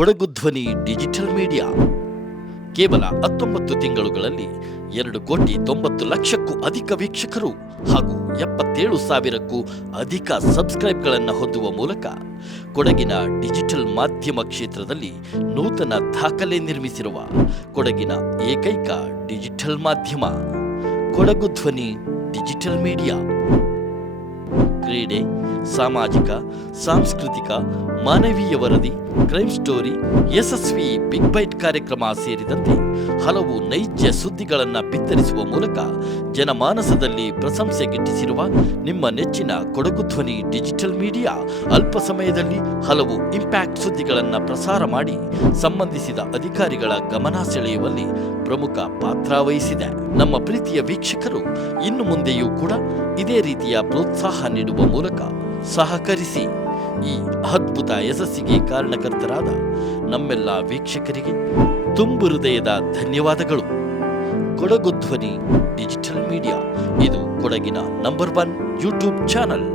ಕೊಡಗು ಧ್ವನಿ digital media ಕೇವಲ 19 ತಿಂಗಳುಗಳಲ್ಲಿ 2,90,00,000ಕ್ಕೂ ಅಧಿಕ ವೀಕ್ಷಕರು ಹಾಗೂ 77,000ಕ್ಕೂ ಅಧಿಕ ಸಬ್ಸ್ಕ್ರೈಬ್ಗಳನ್ನು ಹೊಂದುವ ಮೂಲಕ ಕೊಡಗಿನ ಡಿಜಿಟಲ್ ಮಾಧ್ಯಮ ಕ್ಷೇತ್ರದಲ್ಲಿ ನೂತನ ದಾಖಲೆ ನಿರ್ಮಿಸಿರುವ ಕೊಡಗಿನ ಏಕೈಕ ಡಿಜಿಟಲ್ ಮಾಧ್ಯಮ ಕೊಡಗು ಧ್ವನಿ ಡಿಜಿಟಲ್ ಮೀಡಿಯಾ. ಕ್ರೀಡೆ, ಸಾಮಾಜಿಕ, ಸಾಂಸ್ಕೃತಿಕ, ಮಾನವೀಯ ವರದಿ, ಕ್ರೈಮ್ ಸ್ಟೋರಿ, ಯಶಸ್ವಿ ಬಿಗ್ ಬೈಟ್ ಕಾರ್ಯಕ್ರಮ ಸೇರಿದಂತೆ ಹಲವು ನೈಜ ಸುದ್ದಿಗಳನ್ನು ಬಿತ್ತರಿಸುವ ಮೂಲಕ ಜನಮಾನಸದಲ್ಲಿ ಪ್ರಶಂಸೆ ಗಿಟ್ಟಿಸಿರುವ ನಿಮ್ಮ ನೆಚ್ಚಿನ ಕೊಡಗು ಧ್ವನಿ ಡಿಜಿಟಲ್ ಮೀಡಿಯಾ ಅಲ್ಪ ಸಮಯದಲ್ಲಿ ಹಲವು ಇಂಪ್ಯಾಕ್ಟ್ ಸುದ್ದಿಗಳನ್ನು ಪ್ರಸಾರ ಮಾಡಿ ಸಂಬಂಧಿಸಿದ ಅಧಿಕಾರಿಗಳ ಗಮನ ಸೆಳೆಯುವಲ್ಲಿ ಪ್ರಮುಖ ಪಾತ್ರ ವಹಿಸಿದೆ. ನಮ್ಮ ಪ್ರೀತಿಯ ವೀಕ್ಷಕರು ಇನ್ನು ಮುಂದೆಯೂ ಕೂಡ ಇದೇ ರೀತಿಯ ಪ್ರೋತ್ಸಾಹ ನೀಡುವ ಮೂಲಕ ಸಹಕರಿಸಿ. ಈ ಅದ್ಭುತ ಯಶಸ್ಸಿಗೆ ಕಾರಣಕರ್ತರಾದ ನಮ್ಮೆಲ್ಲ ವೀಕ್ಷಕರಿಗೆ ತುಂಬು ಹೃದಯದ ಧನ್ಯವಾದಗಳು. ಕೊಡಗು ಧ್ವನಿ ಡಿಜಿಟಲ್ ಮೀಡಿಯಾ ಇದು ಕೊಡಗಿನ ನಂಬರ್ 1 ಯೂಟ್ಯೂಬ್ ಚಾನಲ್.